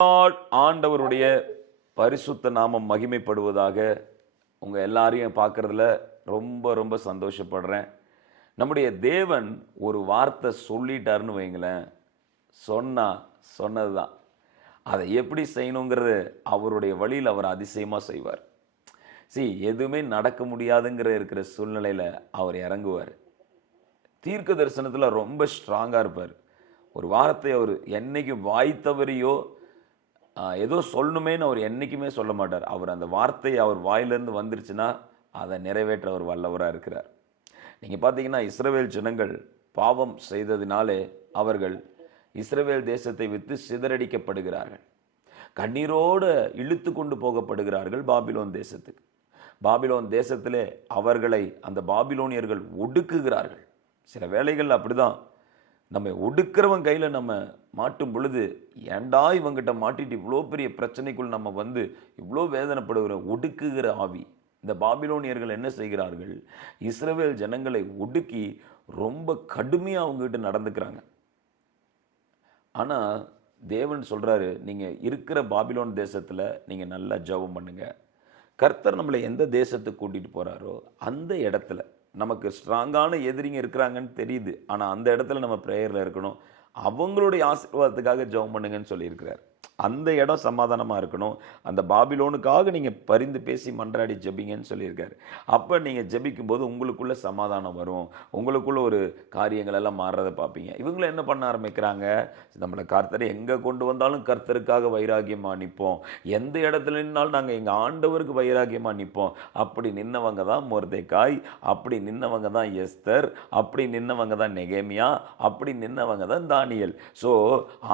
ஆண்டவருடைய பரிசுத்த நாமம் மகிமைப்படுவதாக. உங்க எல்லாரையும் பார்க்கறதுல ரொம்ப ரொம்ப சந்தோஷப்படுறேன். நம்முடைய தேவன் ஒரு வார்த்தை சொல்லிட்டாருன்னு வைங்களேன், சொன்னதுதான். அதை எப்படி செய்யணுங்கிறது அவருடைய வழியில் அவர் அதிசயமா செய்வார். எதுவுமே நடக்க முடியாதுங்கிற இருக்கிற சூழ்நிலையில அவர் இறங்குவார். தீர்க்க தரிசனத்தில் ரொம்ப ஸ்ட்ராங்கா இருப்பார். ஒரு வார்த்தை அவர் என்னைக்கும் வாய்த்தவரையோ ஏதோ சொல்லணுமேன்னு அவர் என்னைக்குமே சொல்ல மாட்டார். அவர் அந்த வார்த்தை அவர் வாயிலிருந்து வந்துருச்சுன்னா அதை நிறைவேற்ற அவர் வல்லவராக இருக்கிறார். நீங்கள் பார்த்தீங்கன்னா இஸ்ரவேல் ஜனங்கள் பாவம் செய்ததினாலே அவர்கள் இஸ்ரவேல் தேசத்தை விட்டு சிதறடிக்கப்படுகிறார்கள். கண்ணீரோடு இழுத்து கொண்டு போகப்படுகிறார்கள் பாபிலோன் தேசத்துக்கு. பாபிலோன் தேசத்திலே அவர்களை அந்த பாபிலோனியர்கள் ஒடுக்குகிறார்கள். சில வேளைகள் அப்படிதான், நம்ம ஒடுக்கிறவன் கையில் நம்ம மாட்டும் பொழுது, ஏண்டா இவங்கிட்ட மாட்டிட்டு இவ்வளோ பெரிய பிரச்சனைக்குள் நம்ம வந்து இவ்வளோ வேதனைப்படுகிற ஒடுக்குகிற ஆவி. இந்த பாபிலோனியர்கள் என்ன செய்கிறார்கள், இஸ்ரவேல் ஜனங்களை ஒடுக்கி ரொம்ப கடுமையாக அவங்ககிட்ட நடந்துக்கிறாங்க. ஆனால் தேவன் சொல்கிறாரு, நீங்கள் இருக்கிற பாபிலோன் தேசத்தில் நீங்கள் நல்லா ஜெபம் பண்ணுங்க. கர்த்தர் நம்மளை எந்த தேசத்துக்கு கூட்டிகிட்டு போகிறாரோ அந்த இடத்துல நமக்கு ஸ்ட்ராங்கான எதிரிங்க இருக்கிறாங்கன்னு தெரியுது. ஆனால் அந்த இடத்துல நம்ம ப்ரேயரில் இருக்கணும். அவங்களுடைய ஆசீர்வாதத்துக்காக ஜெபம் பண்ணுங்கன்னு சொல்லியிருக்கிறார். அந்த இடம் சமாதானமாக இருக்கணும். அந்த பாபிலோனுக்காக நீங்கள் பரிந்து பேசி மன்றாடி ஜெபிங்கன்னு சொல்லியிருக்காரு. அப்போ நீங்கள் ஜெபிக்கும் போது உங்களுக்குள்ள சமாதானம் வரும். உங்களுக்குள்ள ஒரு காரியங்கள் எல்லாம் மாறுறதை பார்ப்பீங்க. இவங்கள என்ன பண்ண ஆரம்பிக்கிறாங்க, நம்மளை கர்த்தரை எங்கே கொண்டு வந்தாலும் கர்த்தருக்காக வைராகியமாக நிற்போம். எந்த இடத்துல நின்னாலும் நாங்கள் எங்கள் ஆண்டவருக்கு வைராகியமாக நிற்போம். அப்படி நின்னவங்க தான் மொர்தெக்காய், அப்படி நின்னவங்க தான் எஸ்தர், அப்படி நின்னவங்க தான் நெகேமியா, அப்படி நின்னவங்க தான் தானியேல். ஸோ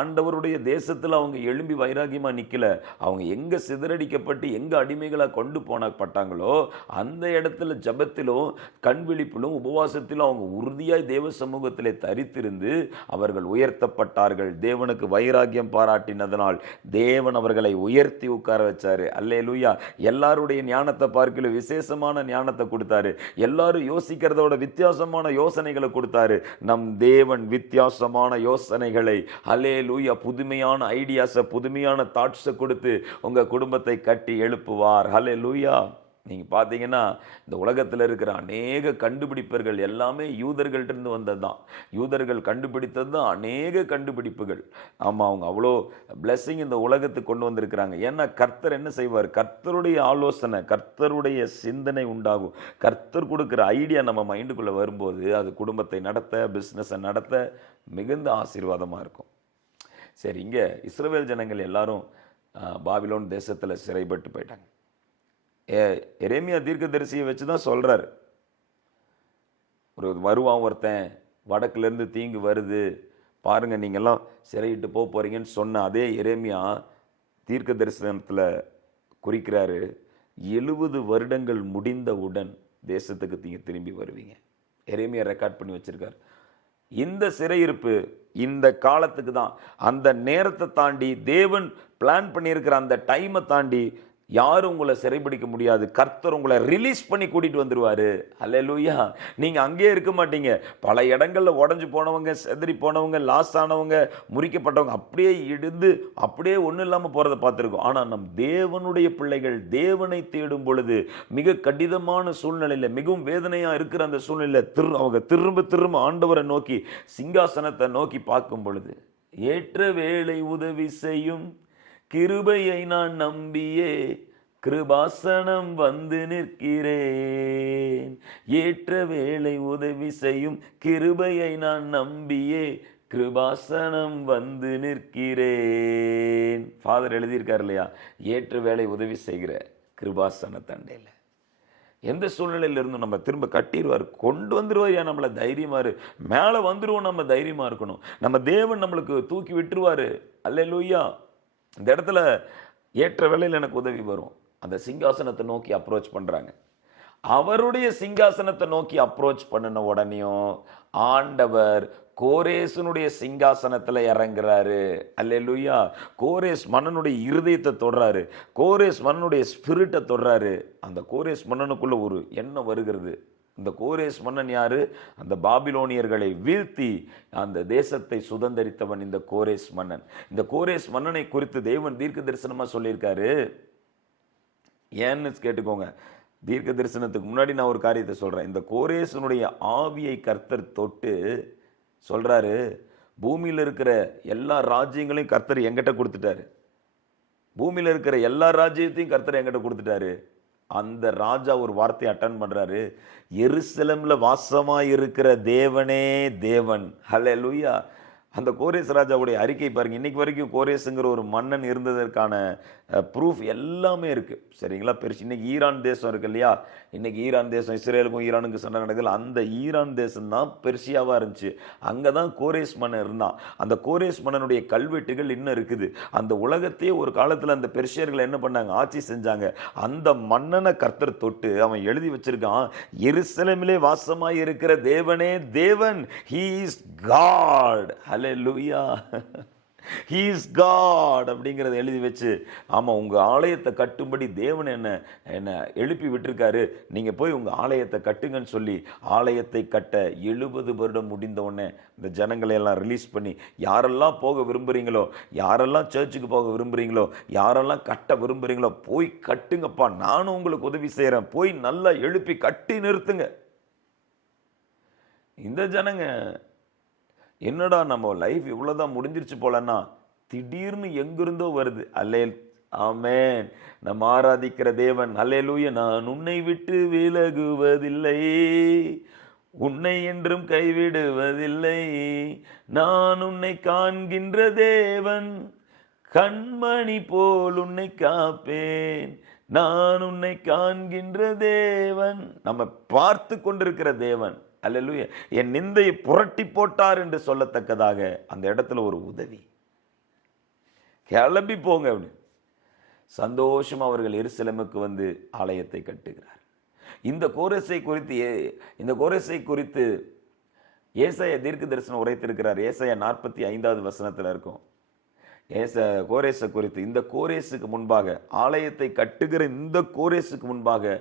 ஆண்டவருடைய தேசத்தில் அவங்க எழும்பி வைராகியமா நிக்கல. அவங்க எங்க சிதறடிக்கப்பட்டு எங்க அடிமைகளாக கொண்டு போனப்பட்டாங்களோ அந்த இடத்துல ஜபத்திலும் கண்விழிப்பிலும் உபவாசத்திலும் அவங்க உறுதியாய் தேவ சமூகத்திலே தரித்திருந்து அவர்கள் உயர்த்தப்பட்டார்கள். தேவனுக்கு வைராகியம் பாராட்டினதனால் தேவன் அவர்களை உயர்த்தி உட்கார வச்சாரு. அல்லேலூயா. எல்லாருடைய ஞானத்தை பார்க்கல விசேஷமான ஞானத்தை கொடுத்தாரு. எல்லாரும் யோசிக்கிறதோட வித்தியாசமான யோசனைகளை கொடுத்தாரு. நம் தேவன் வித்தியாசமான யோசனைகளை, அல்லேலூயா, புதுமையான ஐடியாஸை, புதுமையான தாட்ஸை கொடுத்து உங்க குடும்பத்தை கட்டி எழுப்புவார். ஹல்லேலூயா. நீங்க பாத்தீங்கன்னா இந்த உலகத்தில் இருக்கிற அநேக கண்டுபிடிப்புகள் எல்லாமே யூதர்கள்ட்ட வந்தது தான். யூதர்கள் கண்டுபிடித்தது தான் அநேக கண்டுபிடிப்புகள். ஆமா, அவங்க அவ்வளோ பிளெஸிங் இந்த உலகத்துக்கு கொண்டு வந்திருக்கிறாங்க. ஏன்னா கர்த்தர் என்ன செய்வார், கர்த்தருடைய ஆலோசனை, கர்த்தருடைய சிந்தனை உண்டாகும். கர்த்தர் கொடுக்குற ஐடியா நம்ம மைண்டுக்குள்ள வரும்போது அது குடும்பத்தை நடத்த, பிஸ்னஸை நடத்த மிகுந்த ஆசீர்வாதமா இருக்கும். சரி, இங்கே இஸ்ரவேல் ஜனங்கள் எல்லாரும் பாபிலோன் தேசத்தில் சிறைப்பட்டு போயிட்டாங்க. எரேமியா தீர்க்கதரிசியை வச்சு தான் சொல்கிறார், வருவான் ஒருத்தன், வடக்குலேருந்து தீங்கு வருது பாருங்க, நீங்கள்லாம் சிறையிட்டு போகிறீங்கன்னு சொன்ன அதே எரேமியா தீர்க்க தரிசனத்தில் குறிக்கிறாரு, 70 வருடங்கள் முடிந்தவுடன் தேசத்துக்கு நீங்கள் திரும்பி வருவீங்க. எரேமியா ரெக்கார்ட் பண்ணி வச்சிருக்காரு. இந்த சிறையிருப்பு இந்த காலத்துக்கு தான். அந்த நேரத்தை தாண்டி தேவன் பிளான் பண்ணியிருக்கிற அந்த டைமை தாண்டி யாரும் உங்களை சிறைபிடிக்க முடியாது. கர்த்தர் உங்களை ரிலீஸ் பண்ணி கூட்டிட்டு வந்துருவாரு. அல்லேலூயா. நீங்க அங்கேயே இருக்க மாட்டீங்க. பல இடங்கள்ல உடஞ்சு போனவங்க, செதறி போனவங்க, லாஸ் ஆனவங்க, முறிக்கப்பட்டவங்க அப்படியே இடிந்து அப்படியே ஒன்றும் இல்லாமல் போறதை பார்த்துருக்கோம். ஆனா நம் தேவனுடைய பிள்ளைகள் தேவனை தேடும் பொழுது மிக கடினமான சூழ்நிலையில, மிகவும் வேதனையா இருக்கிற அந்த சூழ்நிலையில அவங்க திரும்ப ஆண்டவரை நோக்கி, சிங்காசனத்தை நோக்கி பார்க்கும் பொழுது, ஏற்ற வேளை உதவி செய்யும் கிருபையை நான் நம்பியே கிருபாசனம் வந்து நிற்கிறேன். ஏற்ற வேளை உதவி செய்யும் கிருபையை நான் நம்பியே கிருபாசனம் வந்து நிற்கிறேன். ஃபாதர் எழுதியிருக்கார் இல்லையா, ஏற்ற வேளை உதவி செய்கிற கிருபாசன தண்டையில். எந்த சூழ்நிலையில இருந்தும் நம்ம திரும்ப கட்டிடுவார், கொண்டு வந்துருவார். நம்மளை தைரியமா மேலே வந்துருவோம். நம்ம தைரியமா இருக்கணும். நம்ம தேவன் நம்மளுக்கு தூக்கி விட்டுருவாரு. அல்லேலூயா. இந்த இடத்துல ஏற்ற வேளையில் எனக்கு உதவி வரும். அந்த சிங்காசனத்தை நோக்கி அப்ரோச் பண்றாங்க. அவருடைய சிங்காசனத்தை நோக்கி அப்ரோச் பண்ணின உடனேயும் ஆண்டவர் கோரேசனுடைய சிங்காசனத்துல இறங்குறாரு. அல்லேலூயா. கோரேஸ் மன்னனுடைய இருதயத்தை தொடுறாரு. கோரேஸ் மன்னனுடைய ஸ்பிரிட்டை தொடுறாரு. அந்த கோரேஸ் மன்னனுக்குள்ள ஒரு எண்ணம் வருகிறது, இந்த கோரேஸ் மன்னன் யாரு? அந்த பாபிலோனியர்களை வீழ்த்தி அந்த தேசத்தை சுதந்தரித்தவன் இந்த கோரேஸ் மன்னன். இந்த கோரேஸ் மன்னனை குறித்து தேவன் தீர்க்க தரிசனமா சொல்லியிருக்காரு. ஏன்னு கேட்டுக்கோங்க. தீர்க்க தரிசனத்துக்கு முன்னாடி நான் ஒரு காரியத்தை சொல்றேன். இந்த கோரேசனுடைய ஆவியை கர்த்தர் தொட்டு சொல்றாரு, பூமியில் இருக்கிற எல்லா ராஜ்யங்களையும் கர்த்தர் என்கிட்ட கொடுத்துட்டாரு. பூமியில் இருக்கிற எல்லா ராஜ்யத்தையும் கர்த்தர் என்கிட்ட கொடுத்துட்டாரு. அந்த ராஜா ஒரு வார்த்தையை அட்டன் பண்றாரு, எருசலேம்ல வாசமாய் இருக்கிற தேவனே தேவன். ஹல்லேலூயா. அந்த கோரேஸ் ராஜாவுடைய அறிக்கை பாருங்க. இன்னைக்கு வரைக்கும் கோரேஸுங்கிற ஒரு மன்னன் இருந்ததற்கான ப்ரூஃப் எல்லாமே இருக்கு. சரிங்களா? பெருசு இன்னைக்கு ஈரான் தேசம் இருக்கு இல்லையா? இன்னைக்கு ஈரான் தேசம், இஸ்ரேலுக்கும் ஈரானுக்கும் சண்டை நடக்குது. அந்த ஈரான் தேசம் தான் பெர்சியாவா இருந்துச்சு. அங்கதான் கோரேஸ் மன்னன் இருந்தான். அந்த கோரேஸ் மன்னனுடைய கல்வெட்டுகள் இன்னும் இருக்குது. அந்த உலகத்தையே ஒரு காலத்துல அந்த பெர்சியர்கள் என்ன பண்ணாங்க? ஆட்சி செஞ்சாங்க. அந்த மன்னனை கர்த்தர் தொட்டு அவன் எழுதி வச்சிருக்கான், எருசலேமிலே வாசமாய் இருக்கிற தேவனே தேவன். He is God. Hallelujah. He is God அப்படிங்கிறத எழுதி வச்சு, ஆமா உங்க ஆலயத்தை கட்டும்படி தேவன் என்ன எழுப்பி விட்டுருக்காரு, நீங்க போய் உங்க ஆலயத்தை கட்டுங்கன்னு சொல்லி ஆலயத்தை கட்ட 70 வருடம் முடிந்த உடனே இந்த ஜனங்களை எல்லாம் ரிலீஸ் பண்ணி, யாரெல்லாம் போக விரும்புறீங்களோ, யாரெல்லாம் சர்ச்சுக்கு போக விரும்புறீங்களோ, யாரெல்லாம் கட்ட விரும்புறீங்களோ போய் கட்டுங்கப்பா, நானும் உங்களுக்கு உதவி செய்யறேன், போய் நல்லா எழுப்பி கட்டி நிறுத்துங்க. இந்த ஜனங்க என்னடா நம்ம லைஃப் இவ்வளவுதான் முடிஞ்சிருச்சு போலன்னா, திடீர்னு எங்கிருந்தோ வருது. ஆமென். நம்ம ஆராதிக்கிற தேவன், அல்லேலூயா. நான் உன்னை விட்டு விலகுவதில்லை, உன்னை என்றும் கைவிடுவதில்லை, நான் உன்னை காண்கின்ற தேவன், கண்மணி போல் உன்னை காப்பேன், நான் உன்னை காண்கின்ற தேவன். நம்ம பார்த்து கொண்டிருக்கிற தேவன். அல்லேலூயா. என் நிந்தையை புரட்டி போட்டார் என்று சொல்லத்தக்கதாக அந்த இடத்துல ஒரு உதவி. கிளம்பி போங்க அப்படி சந்தோஷம். அவர்கள் எருசலேமுக்கு வந்து ஆலயத்தை கட்டுகிறார். இந்த கோரேசை குறித்து ஏசாயா தீர்க்க தரிசனம் உரைத்திருக்கிறார். ஏசாயா 45வது வசனத்துல இருக்கும். கோரேசை குறித்து, இந்த கோரேசுக்கு முன்பாக, ஆலயத்தை கட்டுகிற இந்த கோரேசுக்கு முன்பாக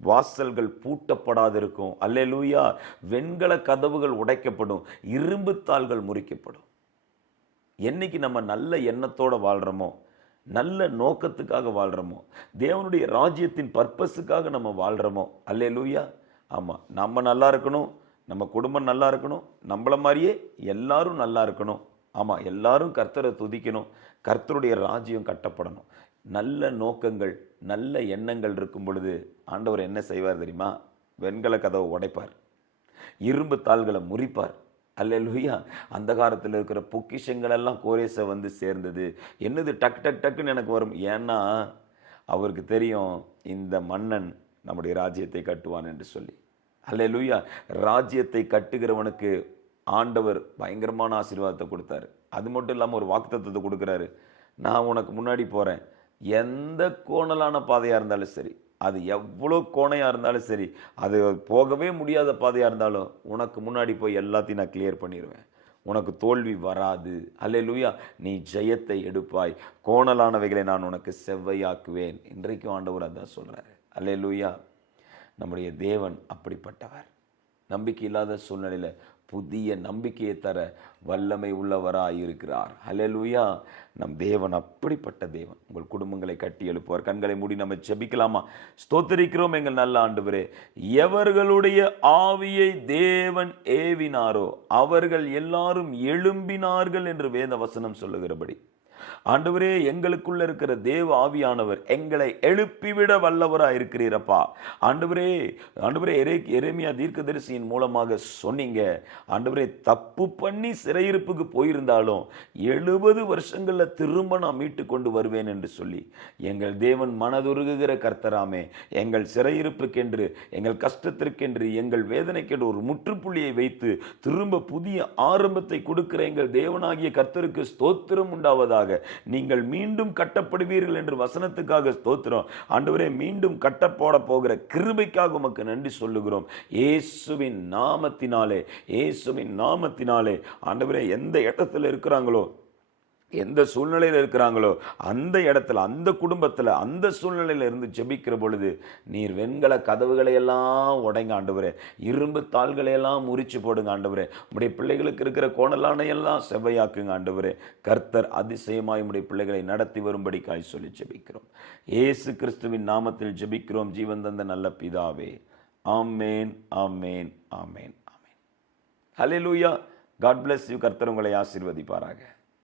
வாசல்கள் பூட்டப்படாதிருக்கும். அல்லேலூயா. வெண்கல கதவுகள் உடைக்கப்படும், இரும்பு தாள்கள் முறிக்கப்படும். என்னைக்கு நம்ம நல்ல எண்ணத்தோட வாழ்றோமோ, நல்ல நோக்கத்துக்காக வாழ்றோமோ, தேவனுடைய ராஜ்யத்தின் பர்பஸுக்காக நம்ம வாழ்றோமோ, அல்லேலூயா. ஆமா, நம்ம நல்லா இருக்கணும், நம்ம குடும்பம் நல்லா இருக்கணும், நம்மள மாதிரியே எல்லாரும் நல்லா இருக்கணும். ஆமா, எல்லாரும் கர்த்தரை துதிக்கணும், கர்த்தருடைய ராஜ்யம் கட்டப்படணும். நல்ல நோக்கங்கள், நல்ல எண்ணங்கள் இருக்கும் பொழுது ஆண்டவர் என்ன செய்வார் தெரியுமா? வெண்கல கதவை உடைப்பார், இரும்பு தாள்களை முறிப்பார். அல்லேலூயா. அந்த காலத்தில் இருக்கிற பொக்கிஷங்கள் எல்லாம் கோரேசை வந்து சேர்ந்தது. என்னது டக் டக் டக்குன்னு எனக்கு வரும். ஏன்னா அவருக்கு தெரியும் இந்த மன்னன் நம்முடைய ராஜ்யத்தை கட்டுவான் என்று சொல்லி. அல்லேலூயா. ராஜ்யத்தை கட்டுகிறவனுக்கு ஆண்டவர் பயங்கரமான ஆசீர்வாதத்தை கொடுத்தாரு. அது மட்டும் இல்லாமல் ஒரு வாக்குத்தத்தத்தை கொடுக்குறாரு. நான் உனக்கு முன்னாடி போறேன், எந்த கோணலான பாதையாக இருந்தாலும் சரி, அது எவ்வளோ கோணையாக இருந்தாலும் சரி, அது போகவே முடியாத பாதையாக இருந்தாலும் உனக்கு முன்னாடி போய் எல்லாத்தையும் நான் கிளியர் பண்ணிடுவேன், உனக்கு தோல்வி வராது. அல்லேலூயா. நீ ஜெயத்தை எடுப்பாய், கோணலானவைகளை நான் உனக்கு செவ்வையாக்குவேன். இன்றைக்கும் ஆண்டவர் அதான் சொல்றாரு. அல்லேலூயா. நம்முடைய தேவன் அப்படிப்பட்டவர். நம்பிக்கை இல்லாத சூழ்நிலையில புதிய நம்பிக்கையை தர வல்லமை உள்ளவராய் இருக்கிறார். ஹல்லேலூயா. நம் தேவன் அப்படிப்பட்ட தேவன். உங்கள் குடும்பங்களை கட்டி எழுப்புவார். கண்களை மூடி நம்ம ஜெபிக்கலாமா? ஸ்தோத்திரிக்கிறோம் எங்கள் நல்ல ஆண்டவரே. எவர்களுடைய ஆவியை தேவன் ஏவினாரோ அவர்கள் எல்லாரும் எழும்பினார்கள் என்று வேத வசனம் சொல்லுகிறபடி, ஆண்டவரே, எங்களுக்குள்ள இருக்கிற தேவ ஆவியானவர் எங்களை எழுப்பிவிட வல்லவராக இருக்கிறீரப்பா. ஆண்டவரே, எரேமியா தீர்க்கதரிசியின் மூலமாக சொன்னீங்க, ஆண்டவரே, தப்பு பண்ணி சிறையிருப்புக்கு போயிருந்தாலும் 70 வருஷங்கள்ல திரும்ப நான் மீட்டு கொண்டு வருவேன் என்று சொல்லி எங்கள் தேவன் மனதுருகுகிற கர்த்தராமே, எங்கள் சிறையிருப்புக்கென்று, எங்கள் கஷ்டத்திற்கென்று, எங்கள் வேதனைக்கென்று ஒரு முற்றுப்புள்ளியை வைத்து திரும்ப புதிய ஆரம்பத்தை கொடுக்கிற எங்கள் தேவனாகிய கர்த்தருக்கு ஸ்தோத்திரம் உண்டாவதாக. நீங்கள் மீண்டும் கட்டப்படுவீர்கள் என்று வசனத்துக்காக ஸ்தோத்திரம். ஆண்டவரே, மீண்டும் கட்டப்போட போகிற கிருபைக்காக உமக்கு நன்றி சொல்லுகிறோம். இயேசுவின் நாமத்தினாலே, இயேசுவின் நாமத்தினாலே ஆண்டவரே, எந்த இடத்துல இருக்கிறாங்களோ எந்த சூழ்நிலையில் இருக்கிறாங்களோ அந்த இடத்துல, அந்த குடும்பத்தில், அந்த சூழ்நிலையில் இருந்து ஜெபிக்கிற பொழுது, நீர் வெண்கல கதவுகளை எல்லாம் உடைங்க ஆண்டவரே, இரும்பு தாள்களை எல்லாம் முறிச்சு போடுங்க ஆண்டவரே, உடைய பிள்ளைகளுக்கு இருக்கிற கோணலானை எல்லாம் செவ்வையாக்குங்க ஆண்டவரே. கர்த்தர் அதிசயமாய் உடைய பிள்ளைகளை நடத்தி வரும்படிக்காய் சொல்லி ஜெபிக்கிறோம். இயேசு கிறிஸ்துவின் நாமத்தில் ஜெபிக்கிறோம் ஜீவன் தந்த நல்ல பிதாவே. ஆமேன், ஆமேன், ஆமேன், ஆமேன். ஹல்லேலூயா. God bless you. கர்த்தர் உங்களை ஆசீர்வதிப்பாராக.